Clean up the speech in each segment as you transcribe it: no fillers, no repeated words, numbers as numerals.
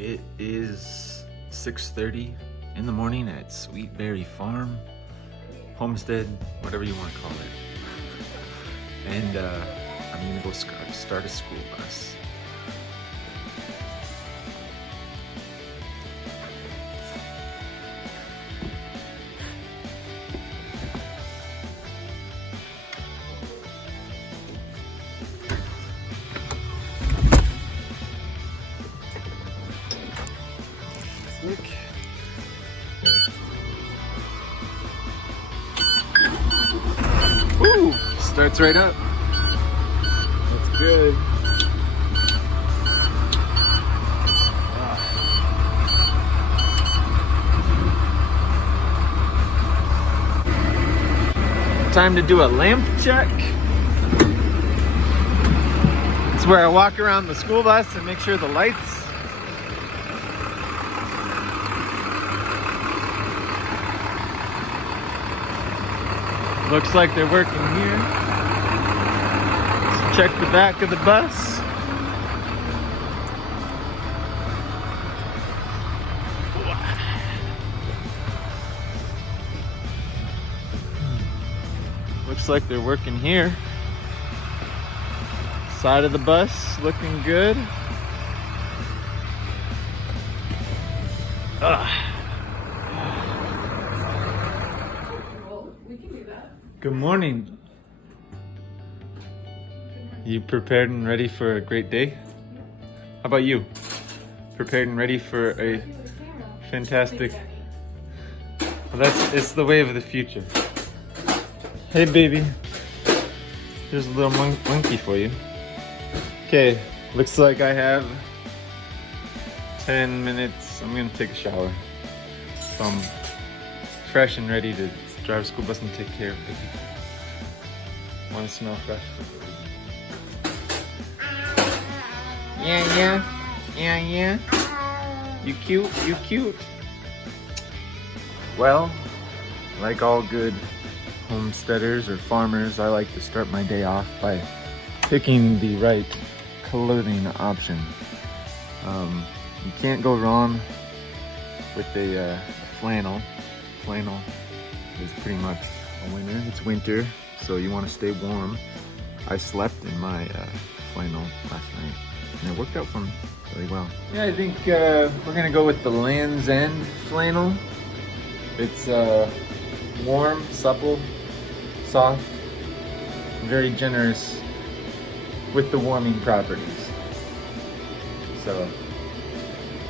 It is 6:30 in the morning at Sweetberry Farm, Homestead, whatever you want to call it. And I'm gonna go start a school bus. Look. Woo! Starts right up. That's good. Time to do a lamp check. It's where I walk around the school bus and make sure the lights looks like they're working here. Let's check the back of the bus. Looks like they're working here. Side of the bus looking good. Good morning. You prepared and ready for a great day? How about you? Prepared and ready for a fantastic... Well, it's the way of the future. Hey baby. Here's a little monkey for you. Okay, looks like I have 10 minutes. I'm gonna take a shower. So I'm fresh and ready to drive a school bus and take care of it. Want to smell fresh? Yeah. You cute. Well, like all good homesteaders or farmers, I like to start my day off by picking the right clothing option. You can't go wrong with a flannel. Flannel is pretty much a winter. It's winter, so you want to stay warm. I slept in my flannel last night, and it worked out for me really well. Yeah, I think we're gonna go with the Land's End flannel. It's warm, supple, soft, very generous with the warming properties. So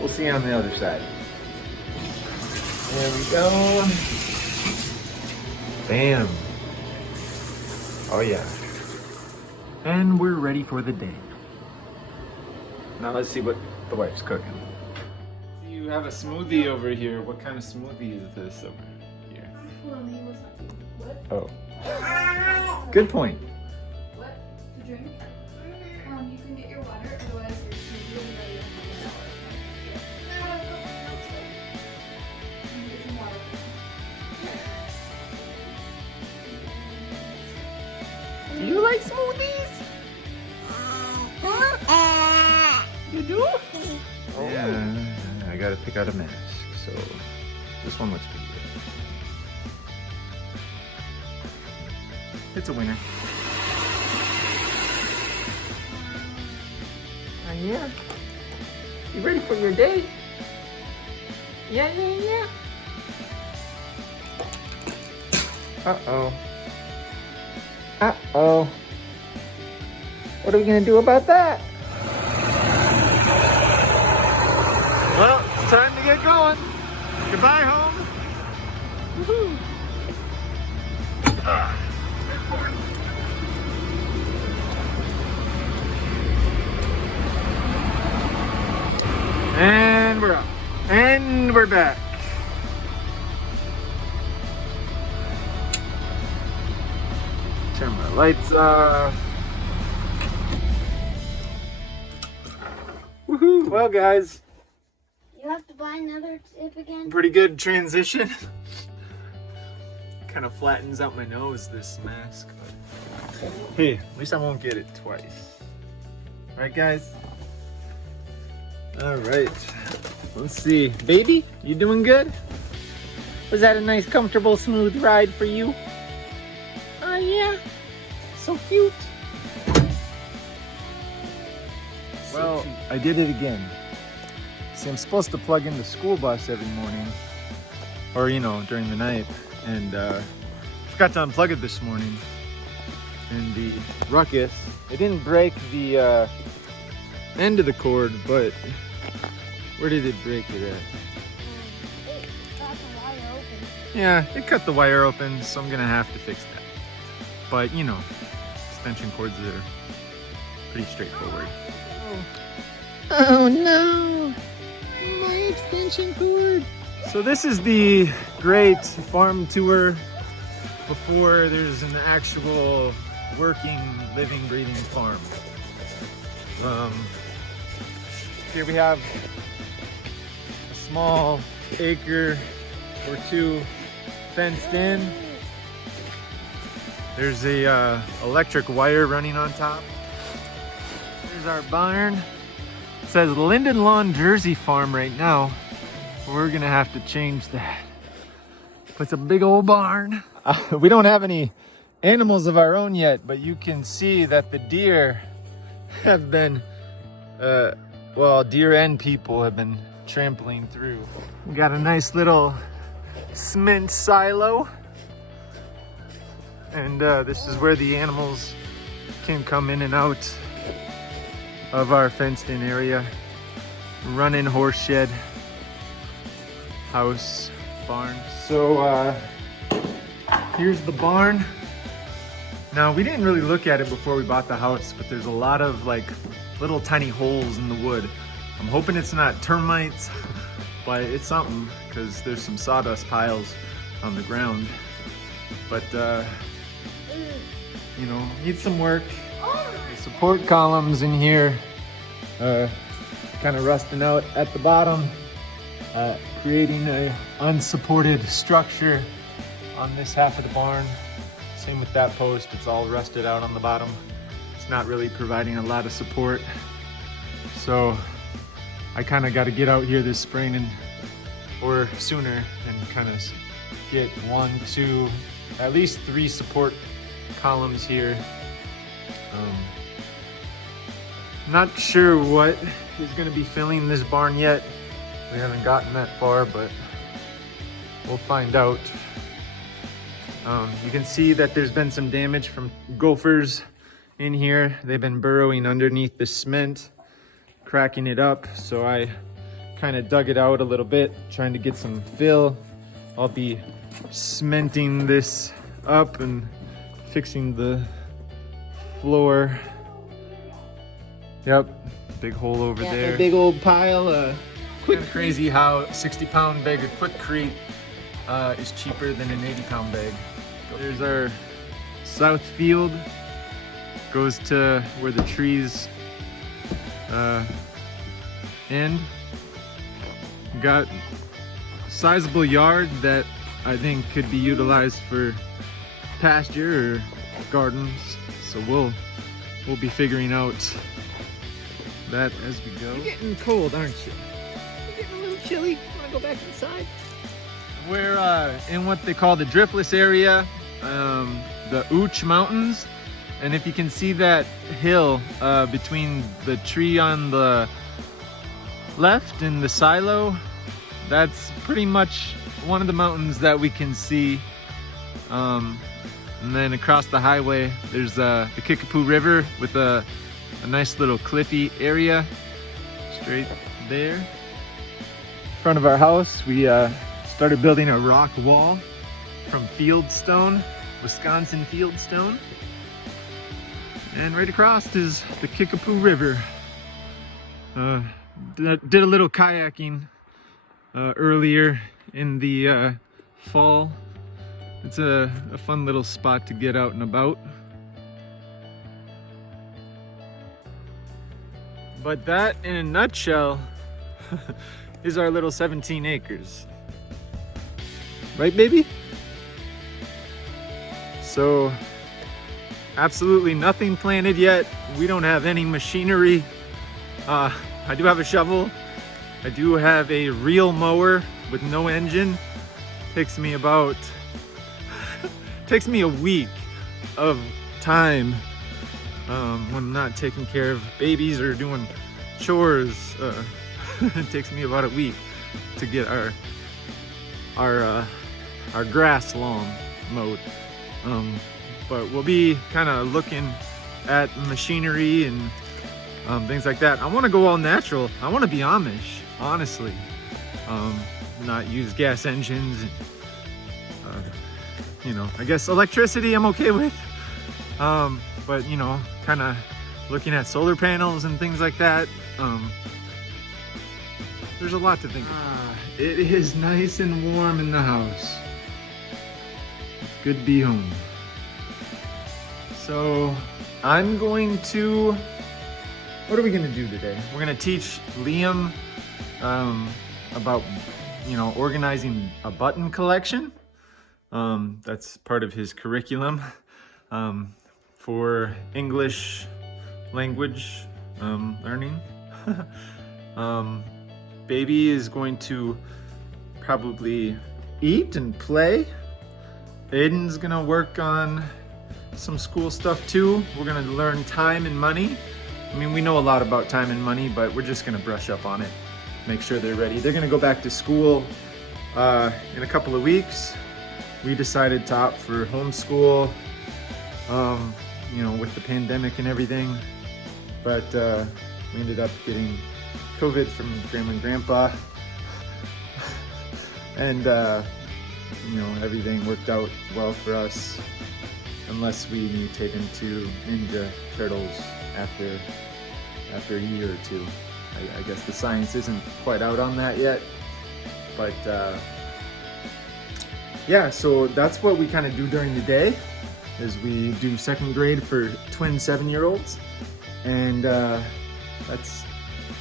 we'll see you on the other side. There we go. Bam. Oh yeah. And we're ready for the day. Now let's see what the wife's cooking. You have a smoothie over here. What kind of smoothie is this over here? Oh. Good point. What to drink? You can get your water, otherwise your smoothie will be ready in an hour. Get some water. Do you like smoothies? You do? Yeah, I gotta pick out a mask, so this one looks pretty good. It's a winner. Yeah. You ready for your day? Yeah. Uh-oh. What are we gonna do about that? Well, it's time to get going. Goodbye, home. Woohoo. And we're up. And we're back. Turn my lights off. Woohoo! Well, guys. You have to buy another tip again? Pretty good transition. Kind of flattens out my nose, this mask. But hey, at least I won't get it twice. Right, guys? All right, let's see. Baby, you doing good? Was that a nice, comfortable, smooth ride for you? Oh yeah, so cute. Well, I did it again. See, I'm supposed to plug in the school bus every morning, or you know, during the night, and forgot to unplug it this morning. And the ruckus, it didn't break the end of the cord, but where did it break it at? It got the wire open. Yeah, it cut the wire open, so I'm gonna have to fix that. But you know, extension cords are pretty straightforward. Oh no, my extension cord. So this is the great farm tour before there's an actual working, living, breathing farm. Here we have a small acre or two fenced in. There's a electric wire running on top. There's our barn. It says Linden Lawn Jersey Farm right now. We're gonna have to change that. It's a big old barn. We don't have any animals of our own yet, but you can see that the deer have been, well, deer and people have been trampling through. We got a nice little cement silo. And this is where the animals can come in and out of our fenced in area. Run-in horse shed, house, barn. So here's the barn. Now we didn't really look at it before we bought the house, but there's a lot of like little tiny holes in the wood. I'm hoping it's not termites, but it's something because there's some sawdust piles on the ground. But you know, need some work. The support columns in here kind of rusting out at the bottom, creating a unsupported structure on this half of the barn. Same with that post, it's all rusted out on the bottom. It's not really providing a lot of support. So I kind of got to get out here this spring or sooner and kind of get 1, 2, at least 3 support columns here. Not sure what is going to be filling this barn yet. We haven't gotten that far, but we'll find out. You can see that there's been some damage from gophers in here. They've been burrowing underneath the cement, cracking it up. So I kind of dug it out a little bit, trying to get some fill. I'll be cementing this up and fixing the floor. Yep, big hole over there. A big old pile. Kind of crazy how a 60-pound bag of Quikrete is cheaper than an 80-pound bag. There's our south field. Goes to where the trees end. Got a sizable yard that I think could be utilized for pasture or gardens. So we'll be figuring out that as we go. You're getting cold, aren't you? You're getting a little chilly. Wanna go back inside? We're in what they call the driftless area, the Ooch Mountains. And if you can see that hill between the tree on the left and the silo, that's pretty much one of the mountains that we can see. And then across the highway, there's the Kickapoo River with a nice little cliffy area straight there. In front of our house, we started building a rock wall from fieldstone, Wisconsin fieldstone. And right across is the Kickapoo River. Did a little kayaking earlier in the fall. It's a fun little spot to get out and about. But that, in a nutshell, is our little 17 acres. Right, baby? So, absolutely nothing planted yet. We don't have any machinery. I do have a shovel I do have a real mower with no engine. Takes me about, takes me a week of time when I'm not taking care of babies or doing chores. It takes me about a week to get our grass lawn mowed. But we'll be kind of looking at machinery and things like that. I want to go all natural. I want to be Amish, honestly. Not use gas engines. You know, I guess electricity I'm okay with. But you know, kind of looking at solar panels and things like that. There's a lot to think about. It is nice and warm in the house. It's good to be home. So I'm going to, what are we gonna do today? We're gonna teach Liam about, you know, organizing a button collection. That's part of his curriculum for English language learning. Baby is going to probably eat and play. Aiden's gonna work on some school stuff too. We're gonna learn time and money. I mean, we know a lot about time and money, but we're just gonna brush up on it, make sure they're ready. They're gonna go back to school in a couple of weeks. We decided to opt for homeschool, you know, with the pandemic and everything, but we ended up getting COVID from Grandma and Grandpa, and you know, everything worked out well for us, unless we mutate into Ninja Turtles after a year or two. I guess the science isn't quite out on that yet, but yeah, so that's what we kind of do during the day, is we do second grade for twin 7-year-olds, and that's,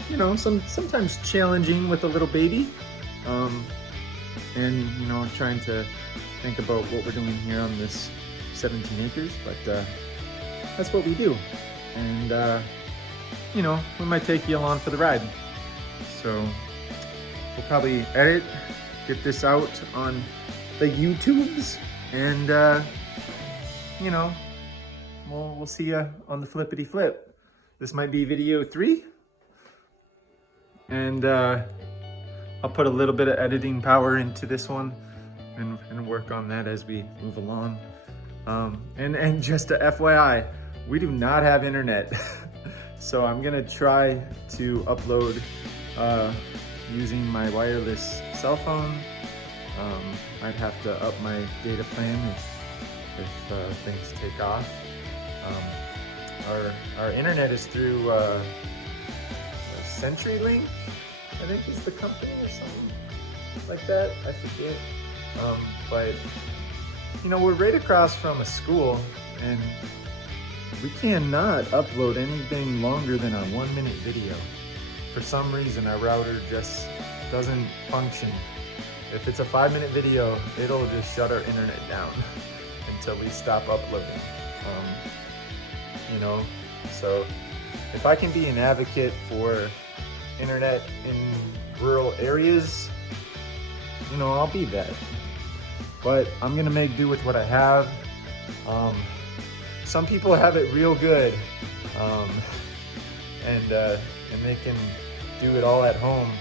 you know, sometimes challenging with a little baby, and you know, trying to think about what we're doing here on this 17 acres, but that's what we do, and you know, we might take you along for the ride. So we'll probably edit, get this out on the YouTubes, and you know, we'll see you on the flippity flip. This might be video 3, and I'll put a little bit of editing power into this one and work on that as we move along. And just a FYI, we do not have internet. So I'm gonna try to upload using my wireless cell phone. I'd have to up my data plan if things take off. Our internet is through CenturyLink, I think is the company, or something like that, I forget. But you know, we're right across from a school, and we cannot upload anything longer than a 1-minute video. For some reason, our router just doesn't function. If it's a 5-minute video, it'll just shut our internet down until we stop uploading. You know, so if I can be an advocate for internet in rural areas, you know, I'll be that. But I'm gonna make do with what I have. Some people have it real good, and they can do it all at home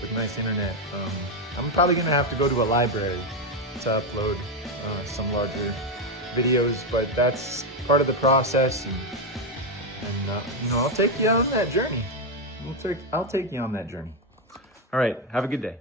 with nice internet. I'm probably gonna have to go to a library to upload some larger videos, but that's part of the process, and you know, I'll take you on that journey. I'll take you on that journey. All right, have a good day.